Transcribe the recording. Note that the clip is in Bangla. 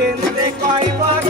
Gente com a imagem